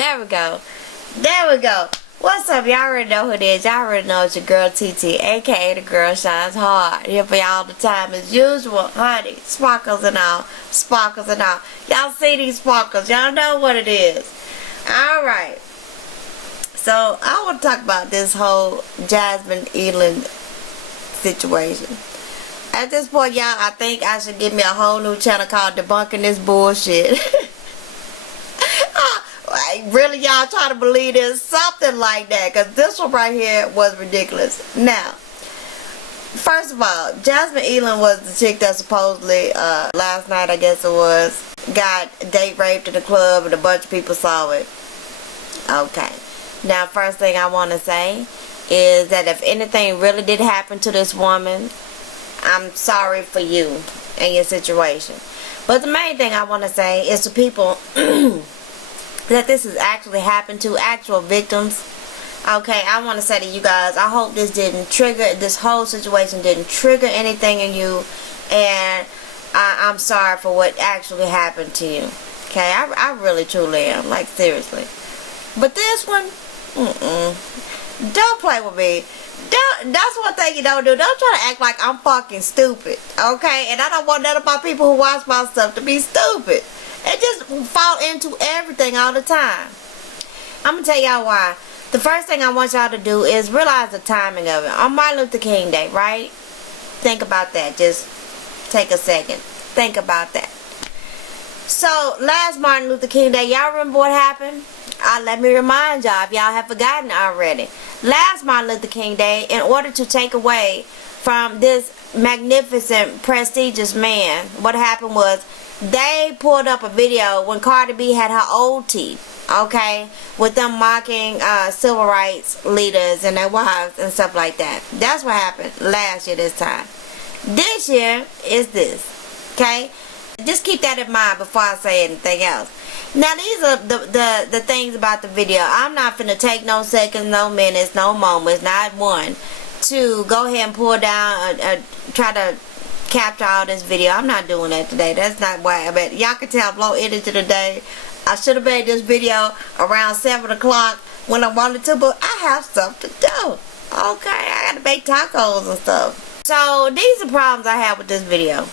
There we go. There we go. What's up? Y'all already know who it is. Y'all already know it's your girl TT, aka the girl shines hard. Here for y'all the time as usual, honey. Sparkles and all. Sparkles and all. Y'all see these sparkles. Y'all know what it is. Alright. So, I want to talk about this whole Jasmine Eiland situation. At this point, y'all, I think I should give me a whole new channel called Debunking This Bullshit. Really, y'all try to believe this? Something like that. Because this one right here was ridiculous. Now, first of all, Jasmine Eiland was the chick that supposedly, last night I guess it was, got date raped in the club and a bunch of people saw it. Okay. Now, first thing I want to say is that if anything really did happen to this woman, I'm sorry for you and your situation. But the main thing I want to say is to people that this has actually happened to, actual victims. Okay, I want to say to you guys, I hope this whole situation didn't trigger anything in you, and I'm sorry for what actually happened to you. Okay, I really truly am, like seriously. But this one, don't play with me. That's one thing you don't do. Don't try to act like I'm fucking stupid, okay? And I don't want none of my people who watch my stuff to be stupid. It just fall into everything all the time. I'm going to tell y'all why. The first thing I want y'all to do is realize the timing of it. On Martin Luther King Day, right? Think about that. Just take a second. Think about that. So, last Martin Luther King Day, y'all remember what happened? Let me remind y'all if y'all have forgotten already. Last Martin Luther King Day, in order to take away from this magnificent, prestigious man, what happened was they pulled up a video when Cardi B had her old teeth, okay, with them mocking civil rights leaders and their wives and stuff like that. That's what happened last year this time. This year is this, okay? Just keep that in mind before I say anything else. Now, these are the things about the video. I'm not finna take no seconds, no minutes, no moments, not one, to go ahead and pull down, try to capture all this video. I'm not doing that today. That's not why. I bet y'all can tell I'm low energy today. I should have made this video around 7 o'clock when I wanted to, but I have stuff to do. Okay, I gotta make tacos and stuff. So, these are problems I have with this video.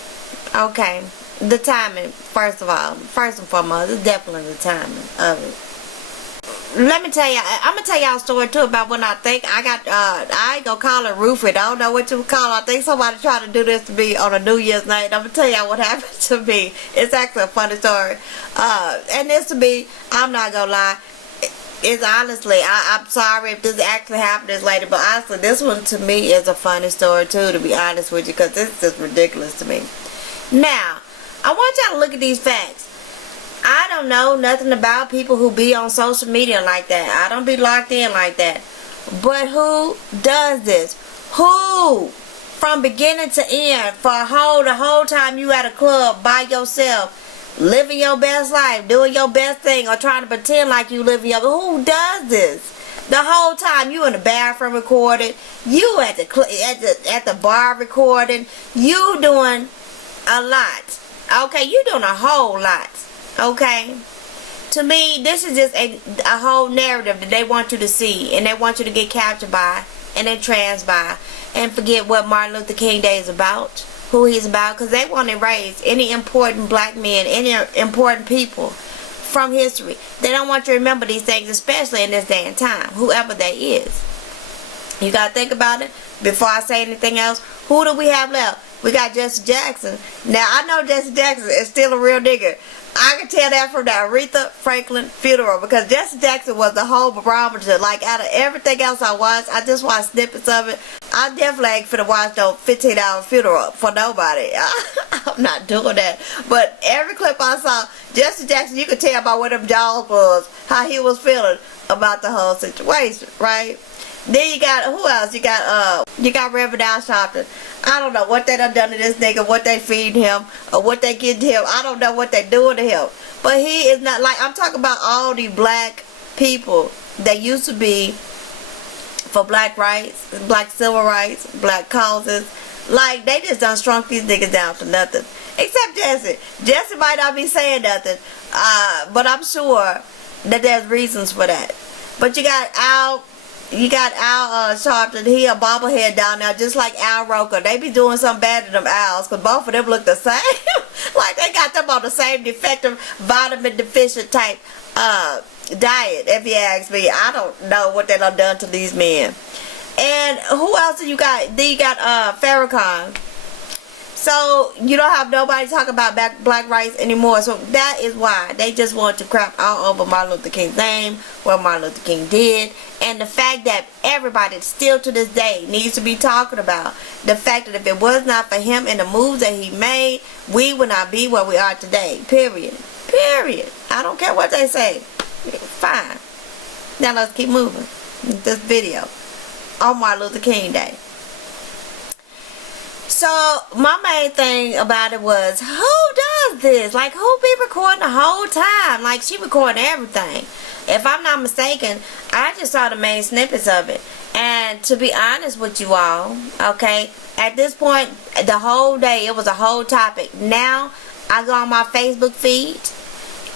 Okay. The timing, first of all, first and foremost, is definitely the timing of it. Let me tell y'all, I'm going to tell y'all a story too about when I think I got, I ain't going to call it roofing. I don't know what you would call it. I think somebody tried to do this to me on a New Year's night. I'm going to tell y'all what happened to me. It's actually a funny story. And this to me, I'm not going to lie, it's honestly, I'm sorry if this actually happened this later, but honestly, this one to me is a funny story too, to be honest with you, because this is just ridiculous to me. Now, I want y'all to look at these facts. I don't know nothing about people who be on social media like that. I don't be locked in like that. But who does this? Who? From beginning to end, for the whole time you at a club by yourself, living your best life, doing your best thing, or trying to pretend like you living your... Who does this? The whole time you in the bathroom recording, you at the bar recording, you doing a lot. Okay, you doing a whole lot. Okay? To me, this is just a whole narrative that they want you to see. And they want you to get captured by and entranced by. And forget what Martin Luther King Day is about. Who he's about. Because they want to erase any important black men. Any important people from history. They don't want you to remember these things. Especially in this day and time. Whoever they is. You got to think about it. Before I say anything else. Who do we have left? We got Jesse Jackson. Now, I know Jesse Jackson is still a real nigga. I can tell that from the Aretha Franklin funeral, because Jesse Jackson was the whole barometer. Like, out of everything else I watched, I just watched snippets of it. I definitely ain't finna watch no 15-hour funeral for nobody. I'm not doing that. But every clip I saw, Jesse Jackson, you could tell by what them jaws was, how he was feeling about the whole situation, right? Then you got, who else? You got Reverend Al Sharpton. I don't know what they done to this nigga, what they feed him, or what they get to him. I don't know what they doing to him. But he is not, like, I'm talking about all the black people that used to be for black rights, black civil rights, black causes. Like, they just done shrunk these niggas down to nothing. Except Jesse. Jesse might not be saying nothing, but I'm sure that there's reasons for that. But you got Al Sharpton, he a bobblehead down there, just like Al Roker. They be doing something bad to them owls, because both of them look the same. Like they got them on the same defective, vitamin deficient type diet, if you ask me. I don't know what they done to these men. And who else do you got? Then you got Farrakhan. So you don't have nobody talking about black rights anymore. So that is why they just want to crap all over Martin Luther King's name, what Martin Luther King did, and the fact that everybody still to this day needs to be talking about the fact that if it was not for him and the moves that he made, we would not be where we are today. Period. Period. I don't care what they say. Fine. Now let's keep moving. This video on Martin Luther King Day. So my main thing about it was, who does this? Like, who be recording the whole time? Like, she recording everything. If I'm not mistaken, I just saw the main snippets of it. And to be honest with you all, okay, at this point, the whole day, it was a whole topic. Now, I go on my Facebook feed,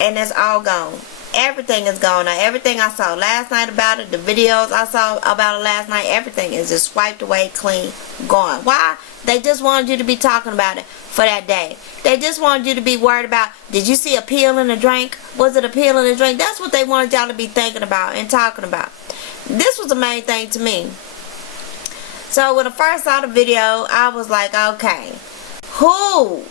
and it's all gone. Everything is gone now. Everything I saw last night about it, the videos I saw about it last night, everything is just swiped away, clean, gone. Why? They just wanted you to be talking about it for that day. They just wanted you to be worried about, did you see a pill in the drink? Was it a pill in the drink? That's what they wanted y'all to be thinking about and talking about. This was the main thing to me. So when I first saw the video, I was like, okay, who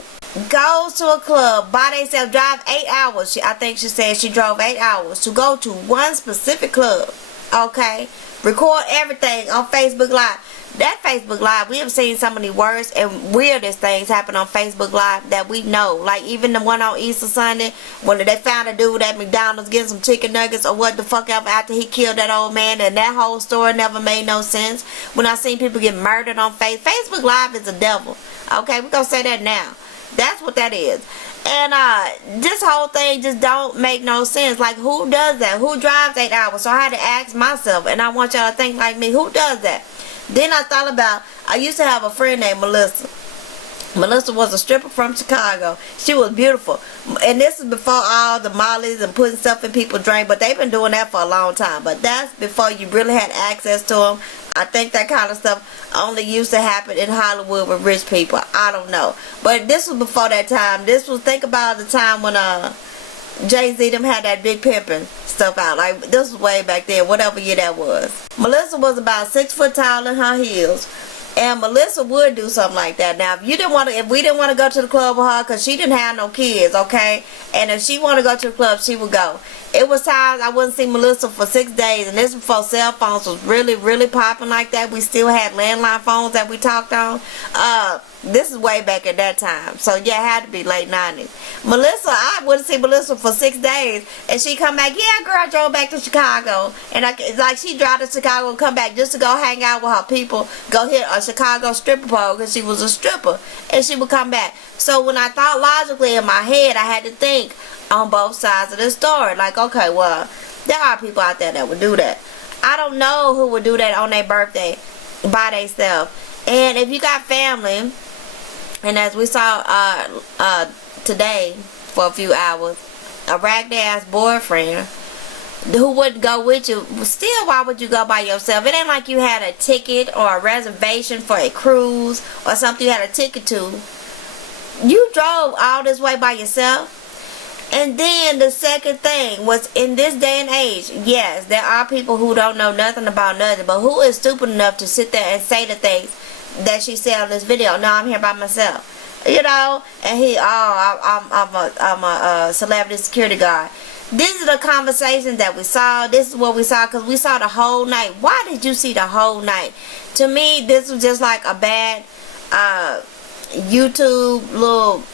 goes to a club by themselves, drive 8 hours? I think she said she drove 8 hours to go to one specific club, okay? Record everything on Facebook Live. That Facebook Live, we have seen some of the worst and weirdest things happen on Facebook Live that we know. Like even the one on Easter Sunday, when they found a dude at McDonald's getting some chicken nuggets or what the fuck ever after he killed that old man, and that whole story never made no sense. When I seen people get murdered on Facebook Live is a devil. Okay, we're gonna say that now. That's what that is. And this whole thing just don't make no sense. Like, who does that? Who drives 8 hours? So I had to ask myself, and I want y'all to think like me, who does that? Then I thought about, I used to have a friend named Melissa. Melissa was a stripper from Chicago. She was beautiful. And this is before all the mollies and putting stuff in people's drink. But they've been doing that for a long time. But that's before you really had access to them. I think that kind of stuff only used to happen in Hollywood with rich people. I don't know. But this was before that time. This was, think about the time when Jay-Z them had that big pimping stuff out. Like, this was way back then, whatever year that was. Melissa was about 6 foot tall in her heels. And Melissa would do something like that. Now, if we didn't want to go to the club with her, because she didn't have no kids, okay? And if she wanted to go to the club, she would go. It was times I wouldn't see Melissa for 6 days, and this before cell phones was really, really popping like that. We still had landline phones that we talked on. This is way back at that time. So, yeah, it had to be late 90s. Melissa, I wouldn't see Melissa for 6 days, and she come back, yeah, girl, I drove back to Chicago. And like she drove to Chicago and come back just to go hang out with her people, go hit a Chicago stripper pole because she was a stripper, and she would come back. So when I thought logically in my head, I had to think on both sides of the story. Like, okay, well, there are people out there that would do that. I don't know who would do that on their birthday by themselves. And if you got family, and as we saw today for a few hours, a ragged ass boyfriend who wouldn't go with you, still, why would you go by yourself? It ain't like you had a ticket or a reservation for a cruise or something you had a ticket to. You drove all this way by yourself. And then the second thing was, in this day and age, yes, there are people who don't know nothing about nothing, but who is stupid enough to sit there and say the things that she said on this video? No, I'm here by myself, you know. And I'm a celebrity security guard. This is the conversation that we saw. This is what we saw, because we saw the whole night. Why did you see the whole night? To me, this was just like a bad YouTube little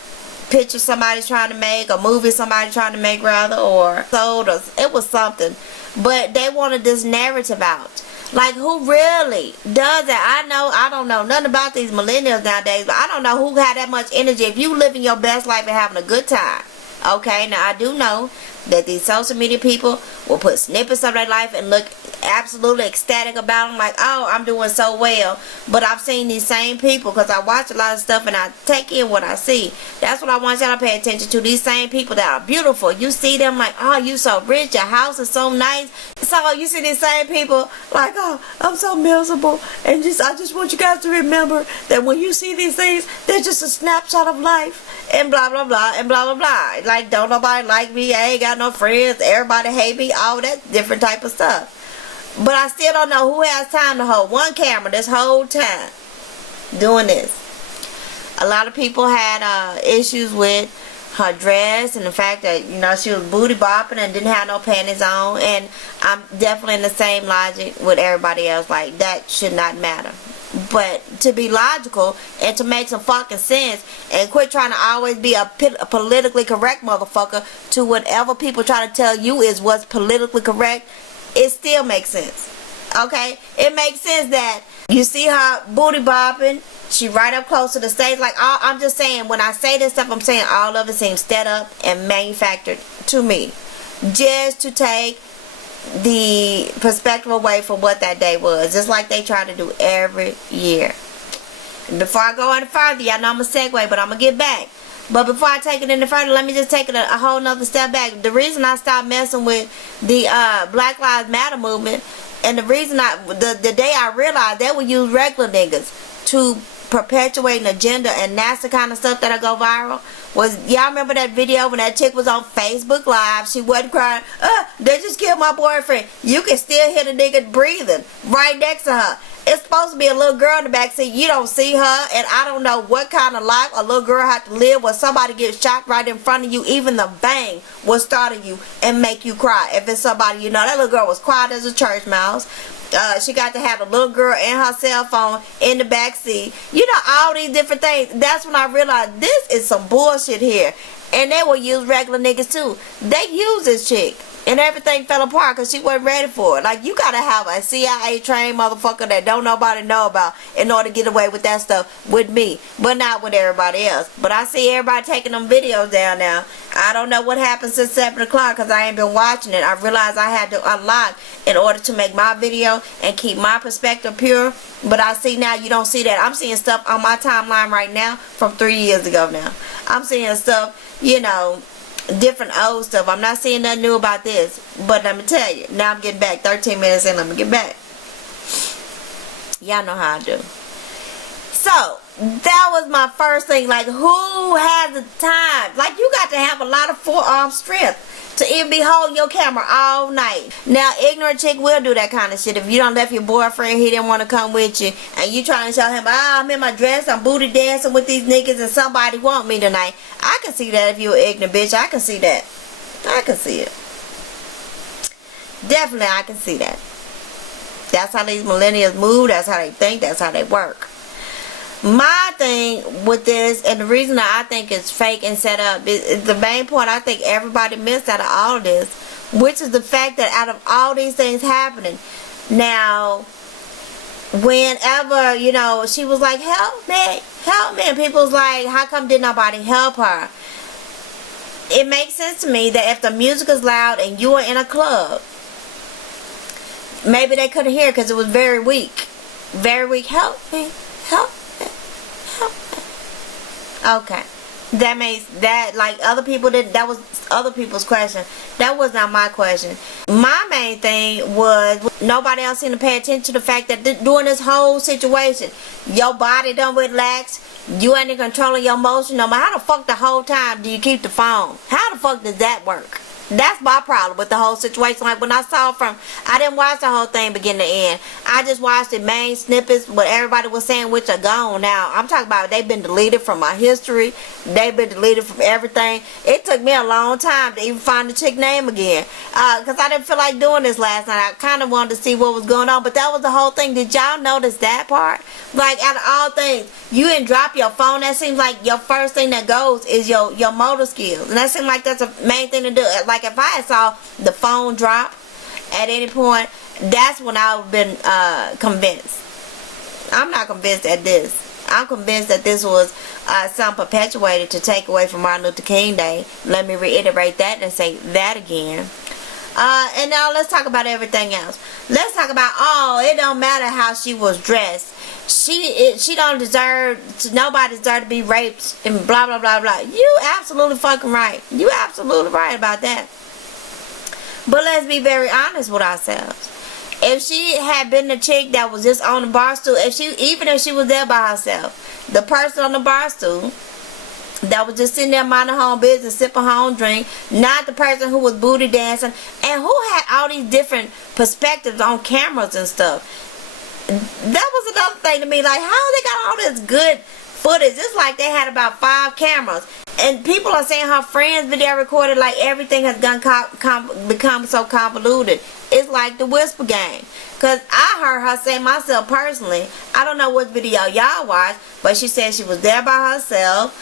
picture somebody's trying to make, a movie somebody's trying to make rather, or sold us. It was something. But they wanted this narrative out. Like, who really does that? I don't know nothing about these millennials nowadays, but I don't know who had that much energy. If you living your best life and having a good time, okay, now I do know that these social media people will put snippets of their life and look absolutely ecstatic about them, like, oh, I'm doing so well. But I've seen these same people, because I watch a lot of stuff and I take in what I see. That's what I want y'all to pay attention to. These same people that are beautiful, you see them like, oh, you so rich, your house is so nice. So you see these same people like, oh, I'm so miserable. And I just want you guys to remember that when you see these things, they're just a snapshot of life, and blah blah blah and blah blah blah. Like, don't nobody like me, I ain't got no friends, everybody hate me, all that different type of stuff. But I still don't know who has time to hold one camera this whole time doing this. A lot of people had issues with her dress and the fact that, you know, she was booty bopping and didn't have no panties on. And I'm definitely in the same logic with everybody else. Like, that should not matter. But to be logical and to make some fucking sense and quit trying to always be a politically correct motherfucker to whatever people try to tell you is what's politically correct, it still makes sense. Okay? It makes sense that you see her booty bopping, she right up close to the stage. Like, I'm just saying, when I say this stuff, I'm saying all of it seems set up and manufactured to me, just to take the perspective away from what that day was, just like they try to do every year. Before I go any further, y'all know I'm a segue, but I'm gonna get back. But before I take it any further, let me just take it a whole nother step back. The reason I stopped messing with the Black Lives Matter movement, and the reason the day I realized they would use regular niggas to perpetuate an agenda, and that's the kind of stuff that'll go viral, was, y'all remember that video when that chick was on Facebook Live? She wasn't crying, they just killed my boyfriend. You can still hear the nigga breathing right next to her. It's supposed to be a little girl in the back seat. You don't see her, and I don't know what kind of life a little girl had to live where somebody gets shot right in front of you. Even the bang will startle you and make you cry. If it's somebody you know, that little girl was quiet as a church mouse. She got to have a little girl and her cell phone in the back seat. You know, all these different things. That's when I realized this is some bullshit here. And they will use regular niggas too. They use this chick, and everything fell apart because she wasn't ready for it. Like, you gotta have a CIA trained motherfucker that don't nobody know about in order to get away with that stuff with me, but not with everybody else. But I see everybody taking them videos down now. I don't know what happened since 7 o'clock because I ain't been watching it. I realized I had to unlock in order to make my video and keep my perspective pure. But I see now you don't see that. I'm seeing stuff on my timeline right now from 3 years ago now. I'm seeing stuff, you know, different old stuff. I'm not seeing nothing new about this. But let me tell you, now I'm getting back 13 minutes in. Let me get back. Y'all know how I do. So that was my first thing. Like, who has the time? Like, you got to have a lot of forearm strength to even be holding your camera all night. Now, ignorant chick will do that kind of shit. If you don't left your boyfriend, he didn't want to come with you, and you trying to tell him, I'm in my dress, I'm booty dancing with these niggas, and somebody want me tonight. I can see that if you're an ignorant bitch. I can see that. I can see it. Definitely, I can see that. That's how these millennials move. That's how they think. That's how they work. My thing with this, and the reason that I think it's fake and set up, is the main point I think everybody missed out of all of this, which is the fact that out of all these things happening, now, whenever, you know, she was like, help me, and people was like, how come did nobody help her? It makes sense to me that if the music is loud and you are in a club, maybe they couldn't hear because it was very weak. Very weak. Help me, help me. Okay, that makes that, like, other people did, that was other people's question. That was not my question. My main thing was nobody else seemed to pay attention to the fact that during this whole situation, your body done relax, you ain't in control of your emotion no matter. How the fuck the whole time do you keep the phone? How the fuck does that work? That's my problem with the whole situation. Like, when I saw I didn't watch the whole thing begin to end. I just watched the main snippets, what everybody was saying, which are gone now. I'm talking about they've been deleted from my history. They've been deleted from everything. It took me a long time to even find the chick name again. Because I didn't feel like doing this last night. I kind of wanted to see what was going on. But that was the whole thing. Did y'all notice that part? Like, out of all things, you didn't drop your phone. That seems like your first thing that goes is your motor skills. And that seems like that's the main thing to do. Like, if I had saw the phone drop at any point, that's when I would have been convinced. I'm not convinced at this. I'm convinced that this was something perpetuated to take away from Martin Luther King Day. Let me reiterate that and say that again. And now let's talk about everything else. Let's talk about, oh, it don't matter how she was dressed. She don't deserve, nobody deserve to be raped and blah, blah, blah, blah. You absolutely fucking right. You absolutely right about that. But let's be very honest with ourselves. If she had been the chick that was just on the bar stool, even if she was there by herself, the person on the bar stool that was just sitting there minding her own business, sipping her own drink, not the person who was booty dancing, and who had all these different perspectives on cameras and stuff. That was another thing to me, like, how they got all this good footage? It's like they had about 5 cameras. And people are saying her friends video recorded, like everything has become so convoluted. It's like the whisper game. Because I heard her say myself personally, I don't know what video y'all watched, but she said she was there by herself.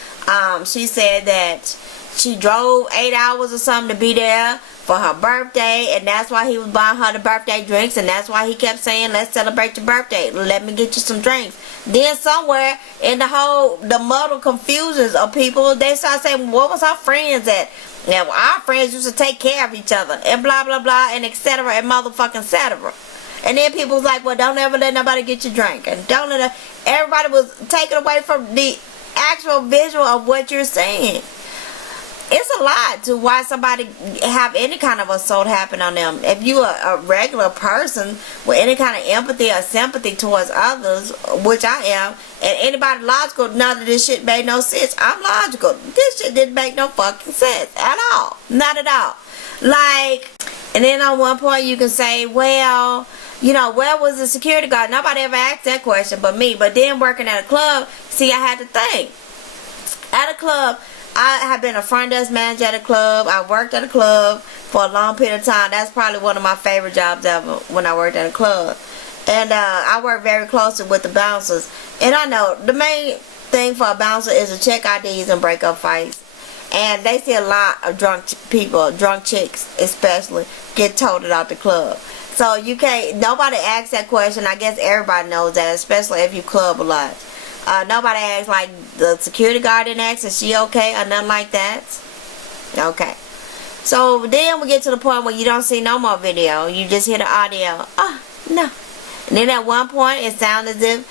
She said that she drove 8 hours or something to be there for her birthday, and that's why he was buying her the birthday drinks, and that's why he kept saying, let's celebrate your birthday, let me get you some drinks. Then somewhere in the muddle confusions of people, they start saying, what was her friends at? Now, our friends used to take care of each other, and blah, blah, blah, and etc., and motherfucking etc. And then people was like, well, don't ever let nobody get you drink, and don't let everybody was taken away from the actual visual of what you're saying. It's a lot to why somebody have any kind of assault happen on them. If you are a regular person with any kind of empathy or sympathy towards others, which I am, and anybody logical, none of this shit made no sense. I'm logical. This shit didn't make no fucking sense at all. Not at all. Like, and then on one point you can say, well, you know, where was the security guard? Nobody ever asked that question but me. But then working at a club, see, I had to think. At a club, I have been a front desk manager at a club. I worked at a club for a long period of time. That's probably one of my favorite jobs ever, when I worked at a club. And I work very closely with the bouncers. And I know the main thing for a bouncer is to check IDs and break up fights. And they see a lot of drunk people, drunk chicks especially, get toted out the club. So you can't, nobody asks that question. I guess everybody knows that, especially if you club a lot. Nobody asks, like, the security guard didn't ask, is she okay, or nothing like that. Okay. So then we get to the point where you don't see no more video. You just hear the audio. Oh, no. And then at one point, it sounds as if,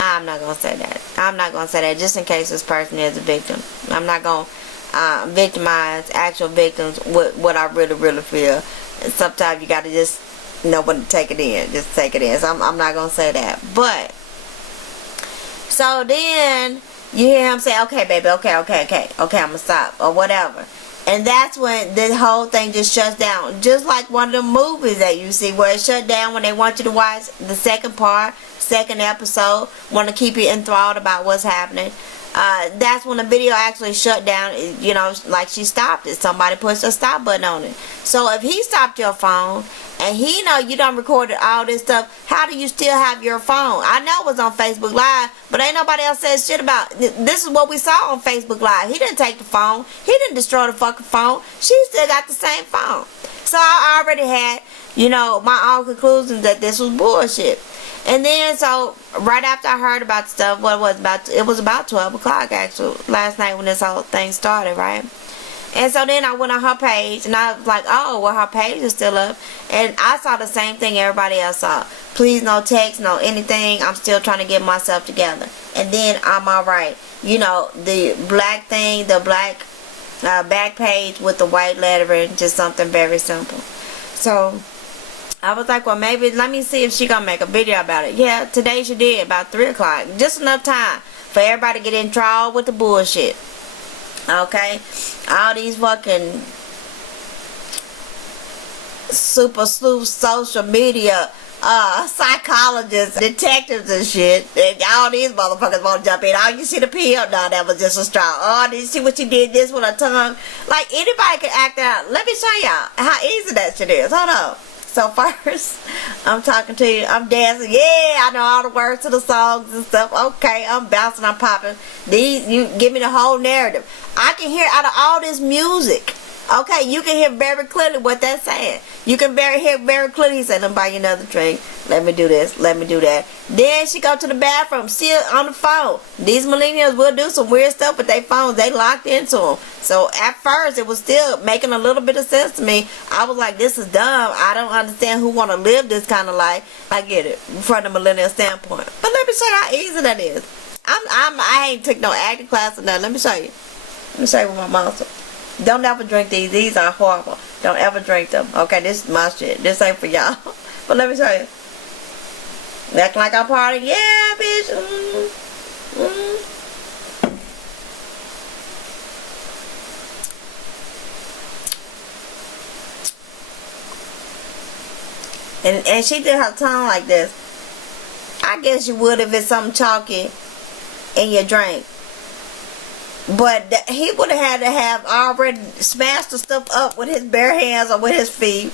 I'm not going to say that. I'm not going to say that, just in case this person is a victim. I'm not going to victimize actual victims with what I really, really feel. And sometimes you got to just know when to take it in. Just take it in. So I'm not going to say that. But, so then you hear him say, okay, baby, okay, I'm going to stop, or whatever. And that's when the whole thing just shuts down. Just like one of the movies that you see where it shut down when they want you to watch the second part, second episode, want to keep you enthralled about what's happening. That's when the video actually shut down, you know, like she stopped it. Somebody pushed a stop button on it. So if he stopped your phone and he know you done recorded all this stuff, how do you still have your phone? I know it was on Facebook Live, but ain't nobody else said shit about it. This is what we saw on Facebook Live. He didn't take the phone. He didn't destroy the fucking phone. She still got the same phone. So I already had, you know, my own conclusions that this was bullshit. And then, so, right after I heard about the stuff, it was about 12 o'clock, actually, last night when this whole thing started, right? And so then I went on her page, and I was like, oh, well, her page is still up. And I saw the same thing everybody else saw. Please, no text, no anything. I'm still trying to get myself together. And then I'm alright. You know, the black thing, the black back page with the white lettering, just something very simple. So I was like, well, maybe let me see if she gonna make a video about it. Yeah, today she did, about 3 o'clock. Just enough time for everybody to get in trouble with the bullshit. Okay? All these fucking super sleuth social media psychologists, detectives and shit. And all these motherfuckers want to jump in. Oh, you see the pill? No, that was just a straw. Oh, did you see what you did this with her tongue? Like, anybody can act out. Let me show y'all how easy that shit is. Hold on. So first, I'm talking to you, I'm dancing, yeah, I know all the words to the songs and stuff, okay, I'm bouncing, I'm popping. You give me the whole narrative. I can hear out of all this music, Okay, you can hear very clearly what they're saying. You can hear very clearly. He said, let me buy you another drink. Let me do this. Let me do that. Then she go to the bathroom, still on the phone. These millennials will do some weird stuff with their phones. They locked into them. So at first, it was still making a little bit of sense to me. I was like, this is dumb. I don't understand who want to live this kind of life. I get it from the millennial standpoint. But let me show you how easy that is. I ain't took no acting class or nothing. Let me show you. Let me show you with my muscle. Don't ever drink these. These are horrible. Don't ever drink them. Okay, this is my shit. This ain't for y'all. But let me show you. Act like I'm partying. Yeah, bitch. And she did her tongue like this. I guess you would if it's something chalky in your drink. But he would have had to have already smashed the stuff up with his bare hands or with his feet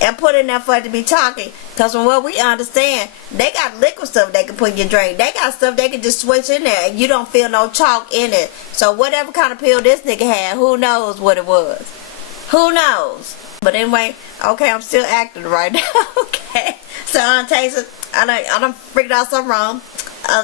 and put in there for it to be chalky. Because from what we understand, they got liquid stuff they can put in your drink. They got stuff they can just switch in there and you don't feel no chalk in it. So whatever kind of pill this nigga had, who knows what it was. Who knows? But anyway, okay, I'm still acting right now. Okay. So I done tasted, I done figured out something wrong.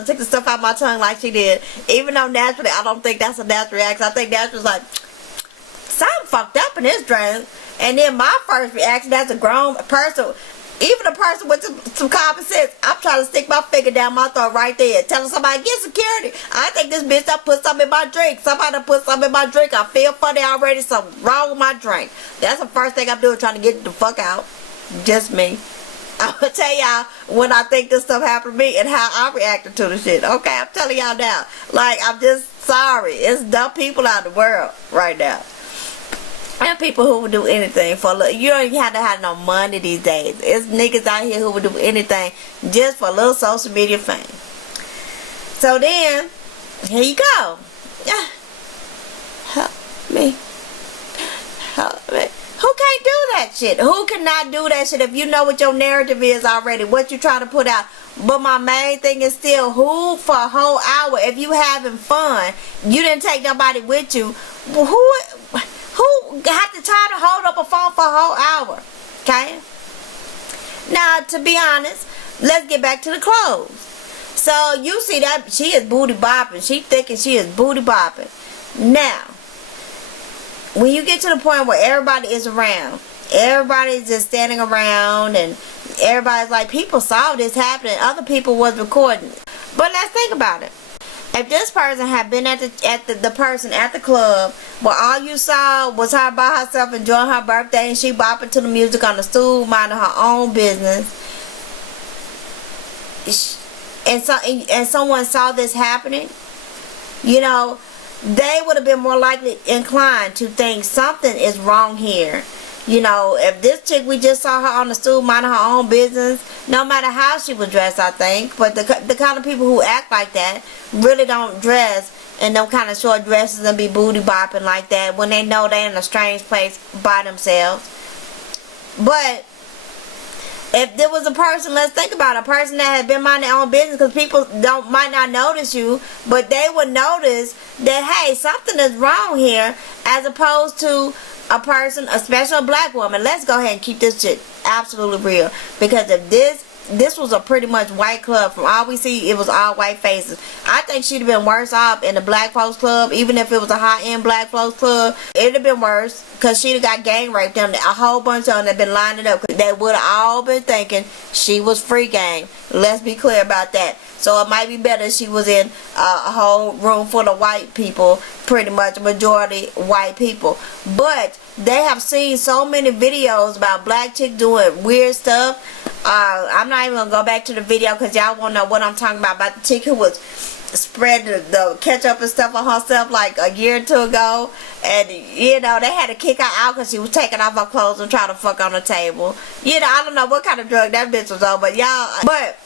Took the stuff out my tongue like she did. Even though naturally, I don't think that's a natural reaction. I think natural's like, something fucked up in this drink. And then my first reaction as a grown person, even a person with some common sense, I'm trying to stick my finger down my throat right there. Telling somebody, get security. I think this bitch done put something in my drink. Somebody done put something in my drink. I feel funny already. Something wrong with my drink. That's the first thing I'm doing, trying to get the fuck out. Just me. I'm gonna tell y'all when I think this stuff happened to me and how I reacted to the shit. Okay, I'm telling y'all now. Like, I'm just sorry. It's dumb people out in the world right now. And people who would do anything for a little. You don't even have to have no money these days. It's niggas out here who would do anything just for a little social media fame. So then, here you go. Help me. Help me. Who can't do that shit? Who cannot do that shit if you know what your narrative is already, what you trying to put out? But my main thing is still, who for a whole hour, if you having fun, you didn't take nobody with you, who had the time to hold up a phone for a whole hour? Okay? Now, to be honest, let's get back to the clothes. So, you see that she is booty bopping. She thinking she is booty bopping. Now, when you get to the point where everybody is around, everybody's just standing around and everybody's like, people saw this happening, other people was recording. But let's think about it. If this person had been at the person at the club where all you saw was her by herself enjoying her birthday and she bopping to the music on the stool, minding her own business, and someone saw this happening, you know, they would have been more likely inclined to think something is wrong here. You know, if this chick, we just saw her on the stool minding her own business, no matter how she was dressed, I think, but the kind of people who act like that really don't dress in them kind of short dresses and be booty bopping like that when they know they're in a strange place by themselves. But if there was a person, let's think about it, a person that had been minding their own business, because people might not notice you, but they would notice that, hey, something is wrong here, as opposed to a person, especially a black woman. Let's go ahead and keep this shit absolutely real, because if this was a pretty much white club, from all we see, it was all white faces. I think she'd have been worse off in the black folks club, even if it was a high-end black folks club. It'd have been worse, because she'd have got gang raped. A whole bunch of them had been lining up. They would have all been thinking she was free gang. Let's be clear about that. So it might be better if she was in a whole room full of white people, pretty much majority white people. But they have seen so many videos about black chicks doing weird stuff. I'm not even going to go back to the video because y'all won't know what I'm talking about the chick who was spread the ketchup and stuff on herself like a year or two ago. And, you know, they had to kick her out because she was taking off her clothes and trying to fuck on the table. You know, I don't know what kind of drug that bitch was on, but y'all, but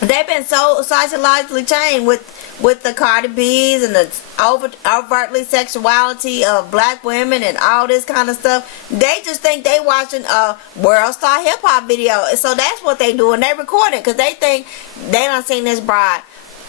they've been so psychologically changed with the Cardi B's and the overtly sexuality of black women and all this kind of stuff. They just think they watching a world star hip hop video. So that's what they do, and they record it because they think they done seen this bride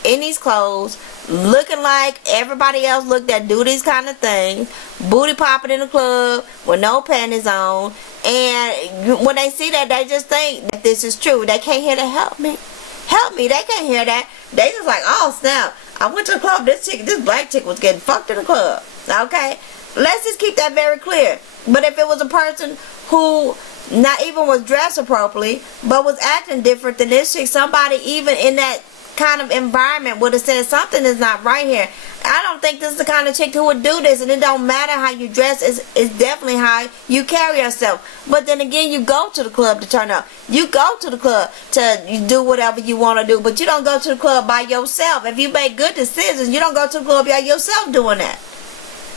in these clothes, looking like everybody else look that do these kind of things, booty popping in the club with no panties on, and when they see that, they just think that this is true. They can't hear that. Help me, they can't hear that. They just like, oh snap, I went to the club, this black chick was getting fucked in the club. Okay, let's just keep that very clear. But if it was a person who not even was dressed appropriately, but was acting different than this chick, somebody even in that kind of environment would have said something is not right here. I don't think this is the kind of chick who would do this, and it don't matter how you dress, it's definitely how you carry yourself. But then again, you go to the club to turn up. You go to the club to do whatever you want to do, but you don't go to the club by yourself. If you make good decisions, you don't go to the club by yourself doing that.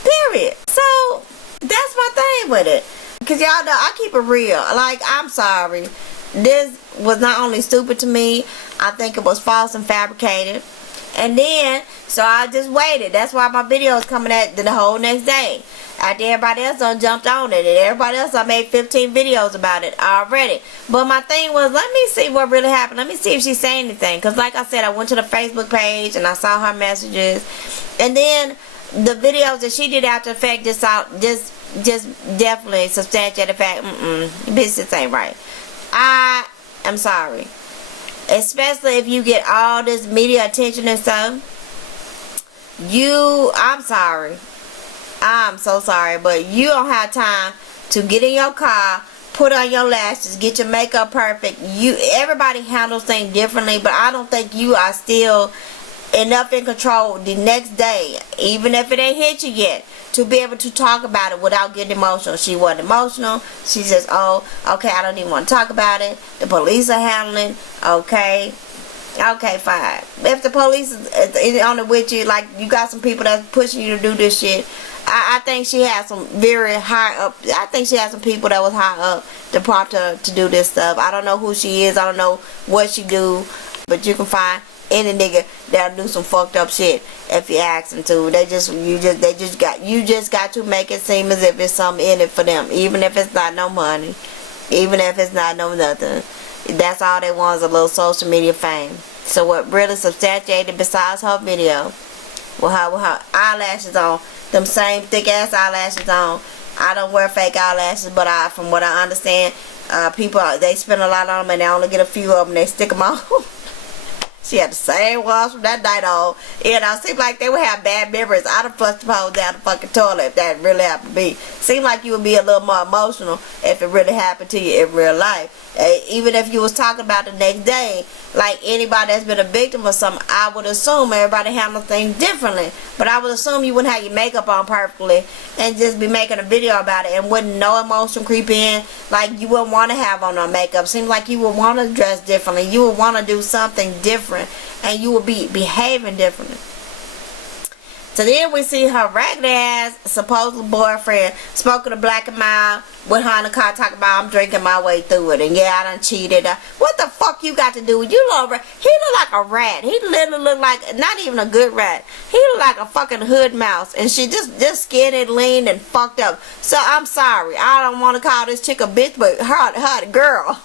Period. So that's my thing with it. Because y'all know I keep it real. Like, I'm sorry. This was not only stupid to me, I think it was false and fabricated. And then, so I just waited. That's why my video is coming at the whole next day. After everybody else done jumped on it. And everybody else, I made 15 videos about it already. But my thing was, let me see what really happened. Let me see if she's saying anything. Because like I said, I went to the Facebook page and I saw her messages. And then the videos that she did after the fact just definitely substantiated the fact, business ain't right. I am sorry. Especially if you get all this media attention and stuff. I'm sorry. I'm so sorry. But you don't have time to get in your car, put on your lashes, get your makeup perfect. Everybody handles things differently, but I don't think you are still enough in control the next day, even if it ain't hit you yet, to be able to talk about it without getting emotional. She wasn't emotional. She says, oh, okay, I don't even want to talk about it. The police are handling. Okay, fine. If the police is on it with you, like you got some people that's pushing you to do this shit, I think she has some very high up. I think she has some people that was high up to prompt her to do this stuff. I don't know who she is. I don't know what she do, but you can find any nigga that'll do some fucked up shit if you ask them to. You just got to make it seem as if it's something in it for them, even if it's not no money, even if it's not no nothing. That's all they want is a little social media fame. So what really substantiated besides her video, with her eyelashes on, them same thick ass eyelashes on. I don't wear fake eyelashes, but from what I understand, people, they spend a lot on them and they only get a few of them, they stick them on. She had the same ones from that night on. You know, seemed like they would have bad memories. I'd have flushed the hole down the fucking toilet if that really happened to me. Seemed like you would be a little more emotional if it really happened to you in real life. Even if you was talking about the next day, like anybody that's been a victim of something, I would assume everybody handles things differently. But I would assume you wouldn't have your makeup on perfectly and just be making a video about it and wouldn't no emotion creep in. Like you wouldn't want to have on no makeup. Seems like you would want to dress differently. You would want to do something different. And you will be behaving differently. So then we see her ragged ass supposed boyfriend smoking a black and mild with her in the car talking about I'm drinking my way through it and yeah I done cheated. What the fuck you got to do with you little rat? He look like a rat. He literally look like not even a good rat. He look like a fucking hood mouse and she just skinny, lean and fucked up. So I'm sorry. I don't want to call this chick a bitch, but her girl.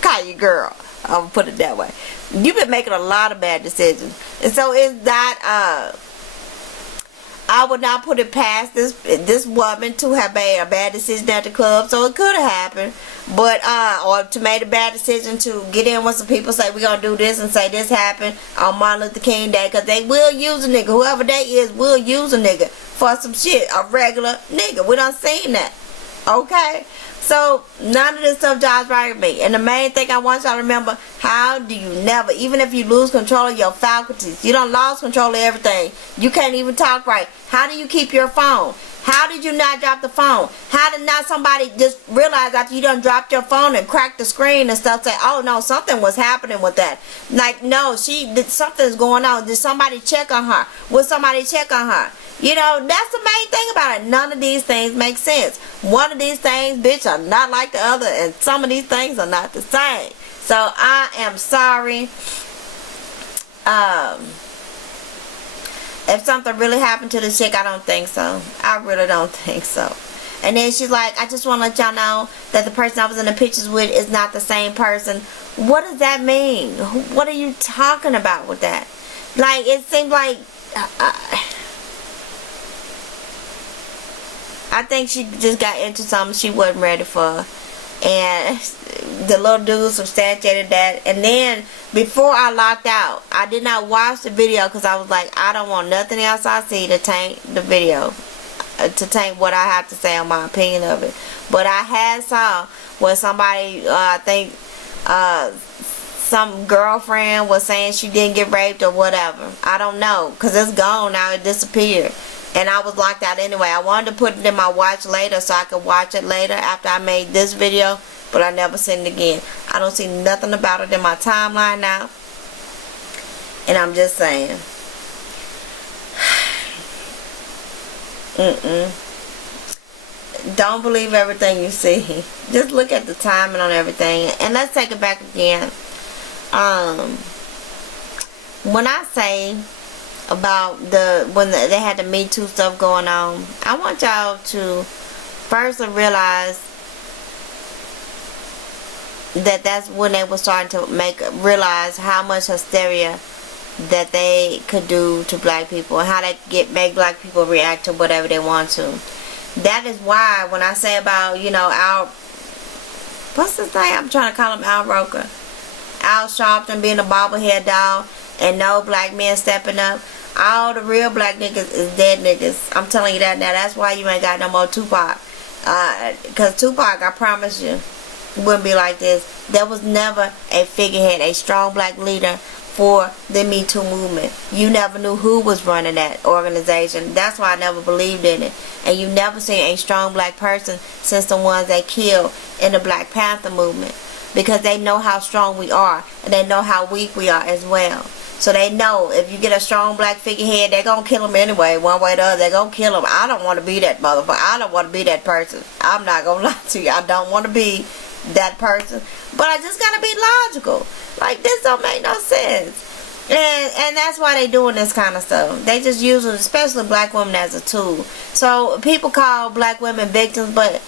Call you girl. I'm gonna put it that way. You've been making a lot of bad decisions. And so is that I would not put it past this woman to have made a bad decision at the club. So it could have happened. But or to make a bad decision to get in when some people say we're gonna do this and say this happened on Martin Luther King Day, because they will use a nigga. Whoever they is will use a nigga for some shit. A regular nigga. We done seen that. Okay? So, none of this stuff jives right with me. And the main thing I want y'all to remember, how do you never, even if you lose control of your faculties, you don't lose control of everything. You can't even talk right. How do you keep your phone? How did you not drop the phone? How did not somebody just realize after you done dropped your phone and cracked the screen and stuff, say, oh no, something was happening with that. Like, no, something's going on. Did somebody check on her? Will somebody check on her? You know, that's the main thing about it. None of these things make sense. One of these things, bitch, are not like the other, and some of these things are not the same. So I am sorry. If something really happened to the chick, I don't think so. I really don't think so. And then she's like, I just want to let y'all know that the person I was in the pictures with is not the same person. What does that mean? What are you talking about with that? Like, it seemed like I think she just got into something she wasn't ready for. And the little dude substantiated that. And then before I locked out, I did not watch the video because I was like, I don't want nothing else I see to taint the video, to taint what I have to say on my opinion of it. But I had saw where somebody, I think some girlfriend was saying she didn't get raped or whatever. I don't know, because it's gone now. It disappeared. And I was locked out anyway. I wanted to put it in my watch later so I could watch it later after I made this video, but I never seen it again. I don't see nothing about it in my timeline now. And I'm just saying. Don't believe everything you see. Just look at the timing on everything. And let's take it back again. When I say about when they had the Me Too stuff going on, I want y'all to first realize that that's when they were starting to realize how much hysteria that they could do to black people and how they make black people react to whatever they want to. That is why when I say about, you know, what's his name? I'm trying to call him Al Roker. Al Sharpton being a bobblehead doll and no black men stepping up. All the real black niggas is dead niggas. I'm telling you that now. That's why you ain't got no more Tupac. Because Tupac, I promise you, wouldn't be like this. There was never a figurehead, a strong black leader for the Me Too movement. You never knew who was running that organization. That's why I never believed in it. And you never seen a strong black person since the ones they killed in the Black Panther movement. Because they know how strong we are. And they know how weak we are as well. So they know if you get a strong black figurehead, they're going to kill him anyway. One way or the other, they're going to kill him. I don't want to be that motherfucker. I don't want to be that person. I'm not going to lie to you. I don't want to be that person. But I just got to be logical. Like, this don't make no sense. And that's why they doing this kind of stuff. They just use it, especially black women, as a tool. So people call black women victims, but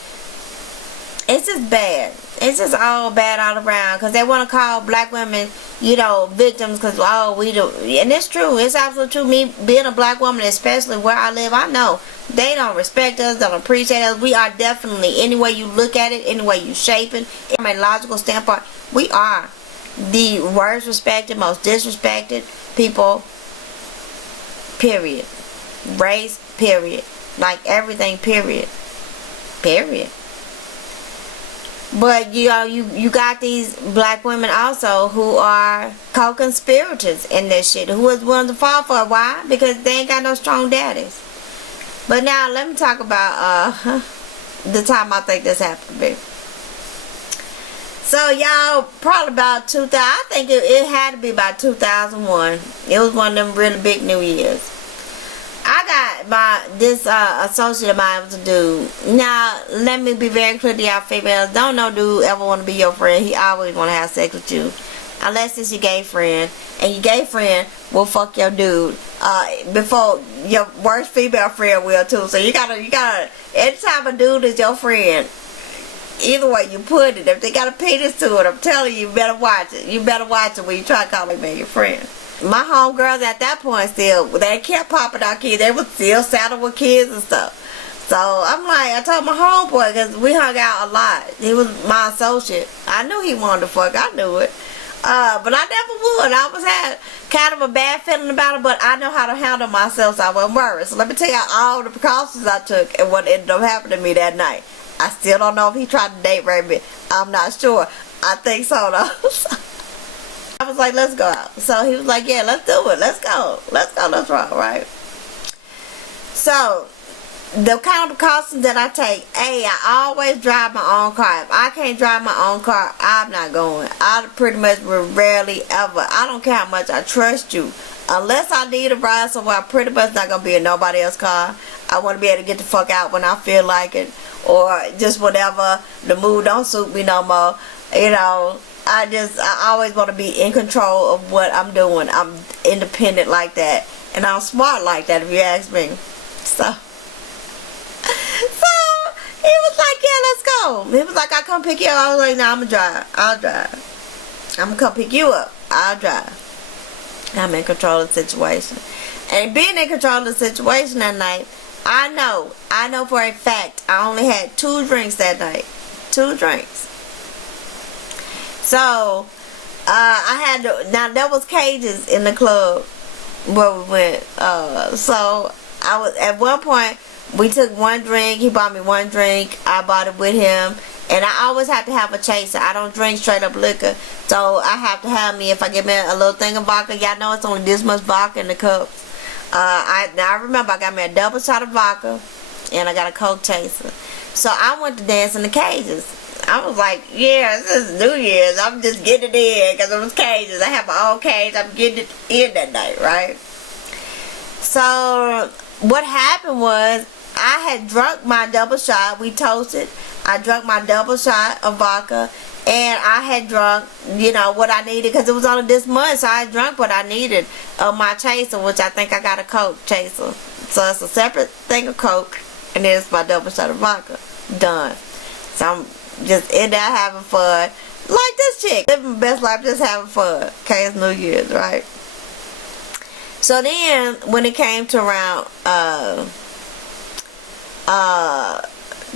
it's just bad. It's just all bad all around. Because they want to call black women, you know, victims because, oh, we do. And it's true. It's absolutely true. Me being a black woman, especially where I live, I know they don't respect us, don't appreciate us. We are definitely, any way you look at it, any way you shape it, from a logical standpoint, we are the worst respected, most disrespected people, period. Race, period. Like everything, period. Period. But you know, you got these black women also who are co-conspirators in this shit, who is willing to fall for it. Why? Because they ain't got no strong daddies. But now let me talk about the time I think this happened to me. So y'all, probably about 2000, I think it had to be about 2001. It was one of them really big New Years. I got this associate of mine was a dude. Now, let me be very clear to y'all females. Don't no dude ever want to be your friend. He always want to have sex with you. Unless it's your gay friend. And your gay friend will fuck your dude before your worst female friend will too. So you gotta, anytime a dude is your friend, either way you put it, if they got a penis to it, I'm telling you, you better watch it. You better watch it when you try to call him your friend. My homegirls at that point still, they kept popping out kids. They were still saddled with kids and stuff. So I'm like, I told my homeboy, because we hung out a lot. He was my associate. I knew he wanted to fuck. I knew it. But I never would. I was had kind of a bad feeling about it, but I know how to handle myself, so I wasn't worried. So let me tell you all the precautions I took and what ended up happening to me that night. I still don't know if he tried to date rape me. I'm not sure. I think so though. I was like, let's go out. So he was like, yeah, let's do it. Let's go. Let's go. Let's roll, right? So, the kind of precautions that I take, I always drive my own car. If I can't drive my own car, I'm not going. I pretty much will rarely ever. I don't care how much I trust you. Unless I need a ride somewhere, I'm pretty much not going to be in nobody else's car. I want to be able to get the fuck out when I feel like it. Or just whatever, the mood don't suit me no more. You know, I always want to be in control of what I'm doing. I'm independent like that. And I'm smart like that, if you ask me. So he was like, yeah, let's go. He was like, I'll come pick you up. I was like, no, I'm going to drive. I'll drive. I'm going to come pick you up. I'll drive. I'm in control of the situation. And being in control of the situation that night, I know for a fact I only had 2 drinks that night. 2 drinks. So, I had to, now there was cages in the club where we went. So, I was, at one point, we took 1 drink. He bought me 1 drink. I bought it with him. And I always have to have a chaser. I don't drink straight up liquor. So I have to have me, if I get me a little thing of vodka, y'all know it's only this much vodka in the cups. I remember I got me a double shot of vodka and I got a Coke chaser. So I went to dance in the cages. I was like, yeah, this is New Year's. I'm just getting it in because it was cages. I have my own cage. I'm getting it in that night, right? So what happened was I had drunk my double shot. We toasted. I drank my double shot of vodka, and I had drunk, you know, what I needed because it was only this much. So I drank what I needed of my chaser, which I think I got a Coke chaser. So it's a separate thing of Coke, and then it's my double shot of vodka. Done. So I'm just in there having fun, like this chick, living my best life, just having fun. Okay, it's New Year's, right? So then when it came to around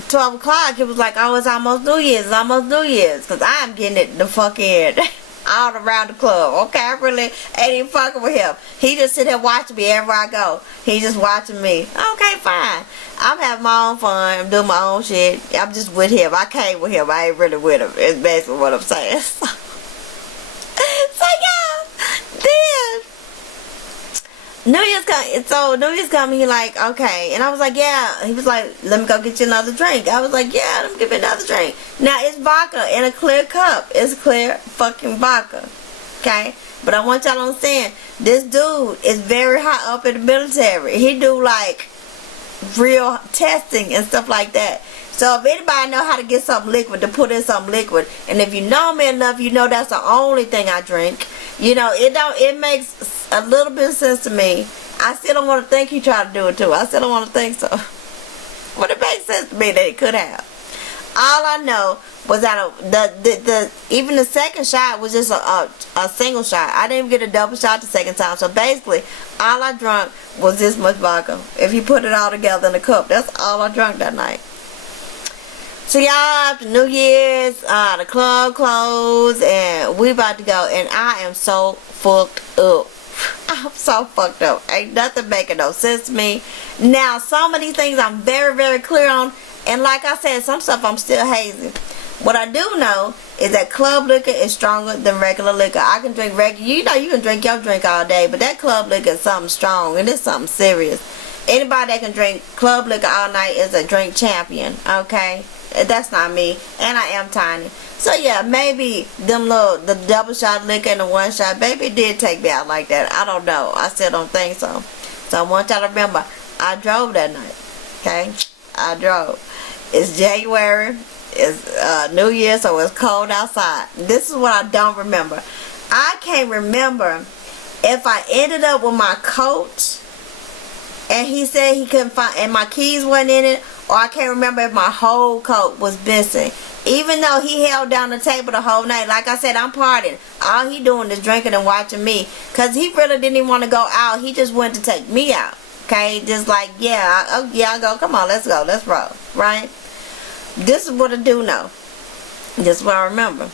12 o'clock, it was like, oh, it's almost New Year's. It's almost New Year's. Because I'm getting it the fuck in. All around the club. Okay, I really ain't even fucking with him. He just sit here watching me everywhere I go. He just watching me. Okay, fine. I'm having my own fun. I'm doing my own shit. I'm just with him. I came with him. I ain't really with him. It's basically what I'm saying. So yeah. Then New Year's coming, he like, okay. And I was like, yeah. He was like, let me go get you another drink. I was like, yeah, let me give me another drink. Now, it's vodka in a clear cup. It's clear fucking vodka. Okay? But I want y'all to understand, this dude is very high up in the military. He do, like, real testing and stuff like that. So, if anybody know how to get something liquid, to put in something liquid, and if you know me enough, you know that's the only thing I drink. You know, it makes a little bit of sense to me. I still don't want to think he tried to do it too. I still don't want to think so. But it makes sense to me that it could have. All I know was that even the second shot was just a single shot. I didn't even get a double shot the second time. So basically, all I drank was this much vodka. If you put it all together in a cup, that's all I drank that night. So y'all, after New Year's, the club closed and we about to go, and I am so fucked up. I'm so fucked up. Ain't nothing making no sense to me. Now, some of these things I'm very, very clear on, and like I said, some stuff I'm still hazy. What I do know is that club liquor is stronger than regular liquor. I can drink regular, you know, you can drink your drink all day, but that club liquor is something strong, and it's something serious. Anybody that can drink club liquor all night is a drink champion, okay? That's not me, and I am tiny. So yeah, maybe the double shot liquor and the 1 shot, maybe it did take me out like that. I don't know. I still don't think so. So I want y'all to remember, I drove that night. Okay, I drove. It's January. It's New Year, so it's cold outside. This is what I don't remember. I can't remember if I ended up with my coat and he said he couldn't find, and my keys wasn't in it, or I can't remember if my whole coat was missing. Even though he held down the table the whole night. Like I said, I'm partying. All he doing is drinking and watching me. Because he really didn't even want to go out. He just wanted to take me out. Okay? Just like, yeah, I'll go. Come on, let's go. Let's roll. Right? This is what I do know. This is what I remember.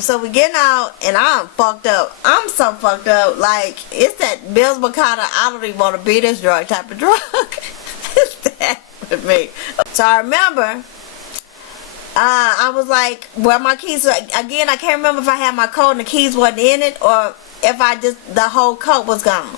So we getting out, and I'm fucked up. I'm so fucked up. Like, it's that Bills McConnell, I don't even want to be this drug type of drug. It's that with me. So I remember, I was like, where my keys, again, I can't remember if I had my coat and the keys wasn't in it, or if the whole coat was gone.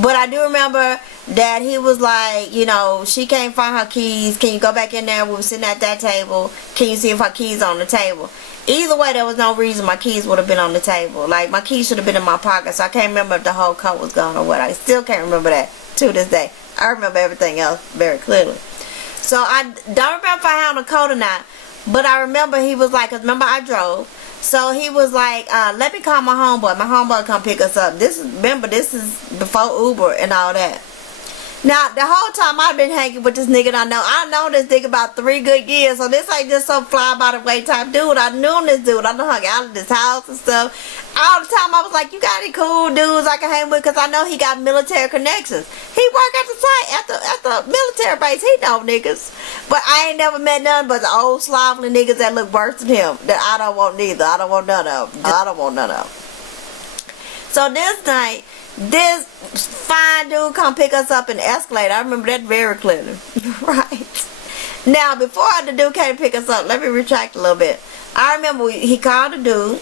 But I do remember that he was like, you know, she can't find her keys. Can you go back in there? We were sitting at that table. Can you see if her keys are on the table? Either way, there was no reason my keys would have been on the table. Like, my keys should have been in my pocket, so I can't remember if the whole coat was gone or what. I still can't remember that to this day. I remember everything else very clearly. So I don't remember if I had on a coat or not, but I remember he was like, 'cause remember I drove. So he was like, let me call my homeboy. My homeboy come pick us up. This is before Uber and all that. Now, the whole time I've been hanging with this nigga, I know this nigga about 3 good years, so this ain't just some fly by the way type dude. I knew this dude. I done hung out in this house and stuff. All the time I was like, you got any cool dudes I can hang with? Because I know he got military connections. He work at the site, at the military base. He know niggas. But I ain't never met none but the old slovenly niggas that look worse than him. That I don't want neither. I don't want none of them. I don't want none of them. So this night, this fine dude come pick us up in the escalator. I remember that very clearly. Right. Now, before the dude came to pick us up, let me retract a little bit. I remember he called a dude.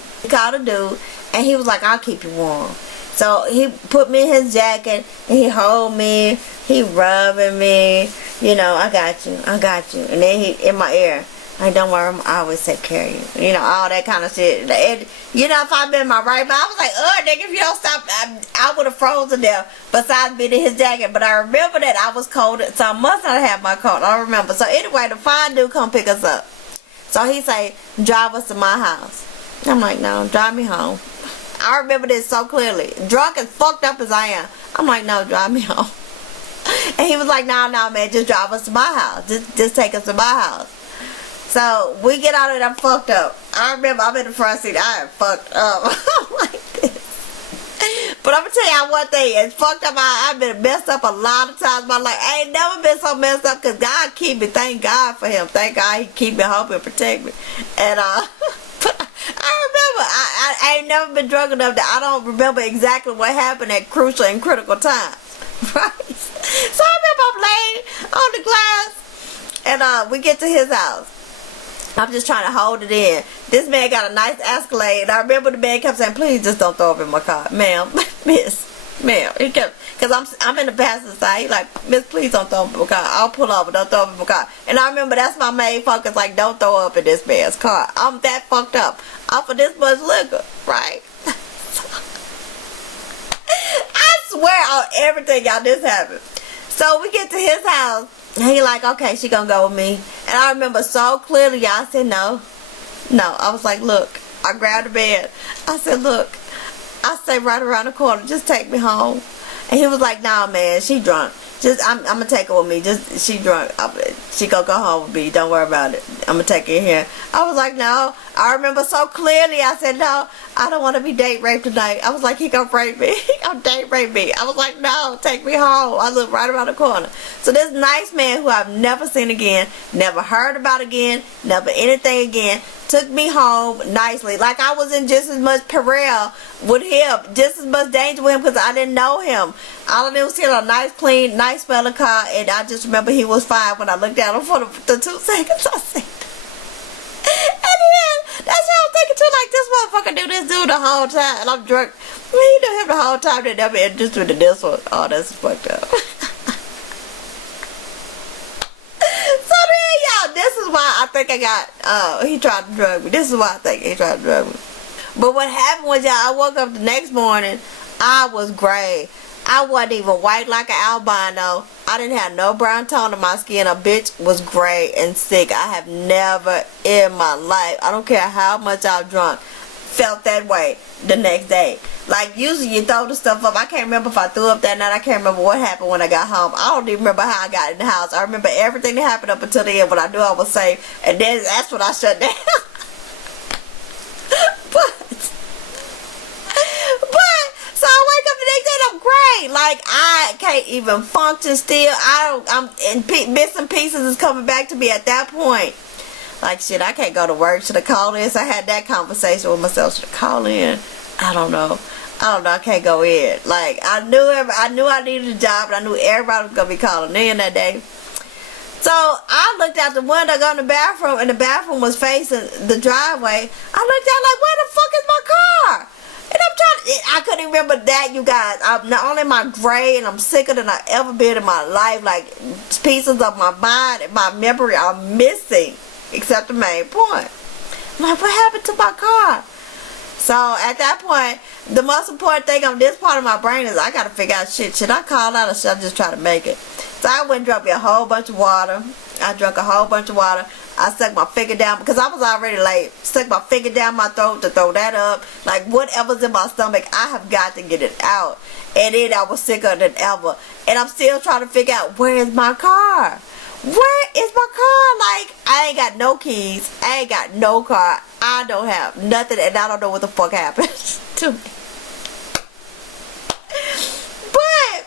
And he was like, I'll keep you warm. So he put me in his jacket, and he hold me. He rubbing me. You know, I got you. And then he in my ear. Like, don't worry, I always take care of you. You know, all that kind of shit. And, you know, if I'd been in my right mind, I was like, nigga, if you don't stop, I would have frozen there. Besides being in his jacket. But I remember that I was cold, so I must not have my coat. I don't remember. So anyway, the fine dude come pick us up. So he say, drive us to my house. I'm like, no, drive me home. I remember this so clearly. Drunk as fucked up as I am. I'm like, no, drive me home. And he was like, no, man, just drive us to my house. Just take us to my house. So we get out of there fucked up. I remember I'm in the front seat. I am fucked up. I'm like this. But I'm going to tell y'all one thing. It's fucked up. I've been messed up a lot of times in my life. I ain't never been so messed up because God keep me. Thank God for him. Thank God he keep me, hope and protect me. And but I remember I ain't never been drunk enough that I don't remember exactly what happened at crucial and critical times. Right? So I remember I'm laying on the glass and we get to his house. I'm just trying to hold it in. This man got a nice Escalade. And I remember the man kept saying, please just don't throw up in my car. Ma'am, ma'am. He kept, because I'm in the passenger side. He like, miss, please don't throw up in my car. I'll pull over, don't throw up in my car. And I remember that's my main focus, like, don't throw up in this man's car. I'm that fucked up. Off of this much liquor, right? I swear on everything, y'all, this happened. So we get to his house. And he like, okay, she gonna go with me. And I remember so clearly, y'all, I said no. I was like, look. I grabbed the bed. I said, look, I stay right around the corner. Just take me home. And he was like, nah, man, she drunk. I'm gonna take her with me. She drunk. She gonna go home with me. Don't worry about it. I'm gonna take her here. I was like, no. I remember so clearly. I said, no, I don't want to be date raped tonight. I was like, he gonna rape me. He gonna date rape me. I was like, no, take me home. I live right around the corner. So this nice man who I've never seen again, never heard about again, never anything again, took me home nicely. Like I was in just as much peril with him, just as much danger with him because I didn't know him. All I did was see a nice, clean, nice smelling car, and I just remember he was fine when I looked at him for the 2 seconds I seen him. And then, that's what I'm thinking too, like this motherfucker do this dude the whole time, and I'm drunk. He knew him the whole time, they never introduced me to this one. Oh, that's fucked up. So then, y'all, this is why I think I got, he tried to drug me. This is why I think he tried to drug me. But what happened was, y'all, I woke up the next morning, I was gray. I wasn't even white like an albino. I didn't have no brown tone in my skin. A bitch was gray and sick. I have never in my life, I don't care how much I was drunk, felt that way the next day. Like usually you throw the stuff up. I can't remember if I threw up that night. I can't remember what happened when I got home. I don't even remember how I got in the house. I remember everything that happened up until the end, but I knew I was safe. And then that's when I shut down. So I wake up the next day and I'm great. Like I can't even function still. I'm and bits and pieces is coming back to me at that point. Like shit, I can't go to work. Should I call in? So I had that conversation with myself. Should I call in? I don't know. I can't go in. Like I knew I needed a job, and I knew everybody was gonna be calling in that day. So I looked out the window, go in the bathroom, and the bathroom was facing the driveway. I looked out like, where the fuck is my car? And I couldn't remember that, you guys. Not only am I gray and I'm sicker than I ever been in my life, like pieces of my mind and my memory are missing, except the main point. I'm like, what happened to my car? So at that point, the most important thing on this part of my brain is I gotta figure out shit. Should I call out or should I just try to make it? So I went and drank me a whole bunch of water. I drank a whole bunch of water. I stuck my finger down because I was already late. Stuck my finger down my throat to throw that up. Like whatever's in my stomach, I have got to get it out. And then I was sicker than ever. And I'm still trying to figure out, where is my car? Where is my car? Like, I ain't got no keys. I ain't got no car. I don't have nothing, and I don't know what the fuck happened to me. But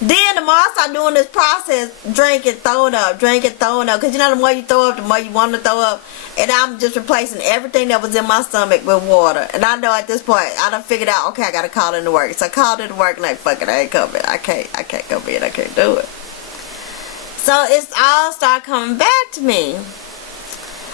then the more I start doing this process, drinking, throwing up, because you know, the more you throw up, the more you want to throw up. And I'm just replacing everything that was in my stomach with water. And I know at this point, I done figured out, okay, I gotta call into work. So I called into work, like, fuck it, I ain't coming. I can't come in, I can't do it. So it's all start coming back to me.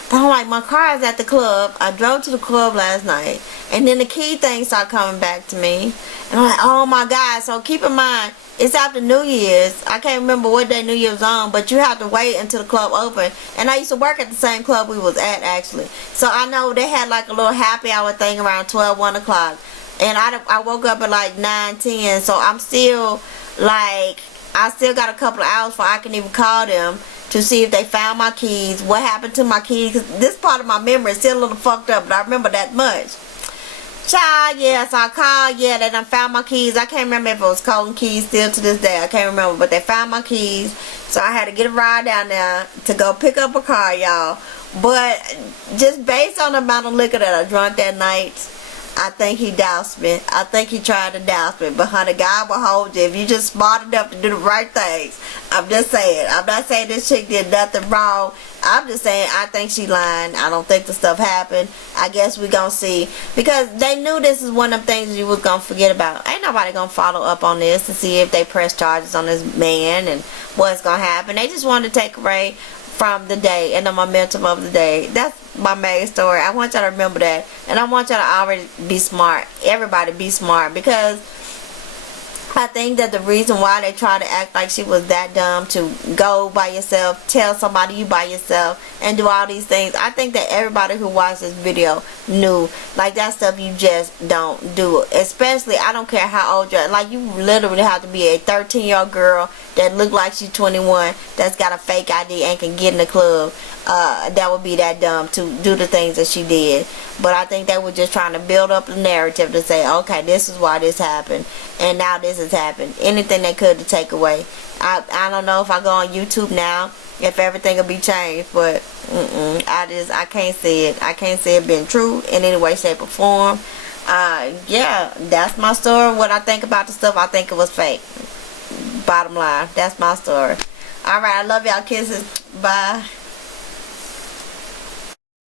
But I'm like, my car is at the club. I drove to the club last night. And then the key thing started coming back to me. And I'm like, oh my God. So keep in mind, it's after New Year's. I can't remember what day New Year's was on, but you have to wait until the club opened. And I used to work at the same club we was at, actually. So I know they had like a little happy hour thing around 12, 1 o'clock. And I woke up at like 9, 10. So I'm still like, I still got a couple of hours before I can even call them to see if they found my keys, what happened to my keys. 'Cause this part of my memory is still a little fucked up, but I remember that much. Child, yeah, so I called, yeah, they done found my keys. I can't remember if it was Colton keys still to this day. I can't remember, but they found my keys. So I had to get a ride down there to go pick up a car, y'all. But just based on the amount of liquor that I drank that night, I think he doused me. I think he tried to douse me. But honey, God will hold you if you just smart enough to do the right things. I'm just saying. I'm not saying this chick did nothing wrong. I'm just saying I think she lying. I don't think the stuff happened. I guess we gonna see. Because they knew this is one of them things you was gonna forget about. Ain't nobody gonna follow up on this to see if they press charges on this man and what's gonna happen. They just wanted to take away from the day and the momentum of the day. That's my main story. I want y'all to remember that, and I want y'all to already be smart. Everybody be smart, because I think that the reason why they try to act like she was that dumb to go by yourself, tell somebody you by yourself, and do all these things, I think that everybody who watched this video knew, like, that stuff you just don't do. Especially, I don't care how old you're, like, you literally have to be a 13-year-old girl that look like she's 21, that's got a fake ID and can get in the club, that would be that dumb to do the things that she did. But I think they were just trying to build up the narrative to say, okay, this is why this happened, and now this has happened. Anything they could to take away. I don't know if I go on YouTube now, if everything will be changed, but I can't see it. I can't see it being true in any way, shape, or form. Yeah, that's my story. What I think about the stuff, I think it was fake. Bottom line, that's my story. Alright, I love y'all. Kisses. Bye.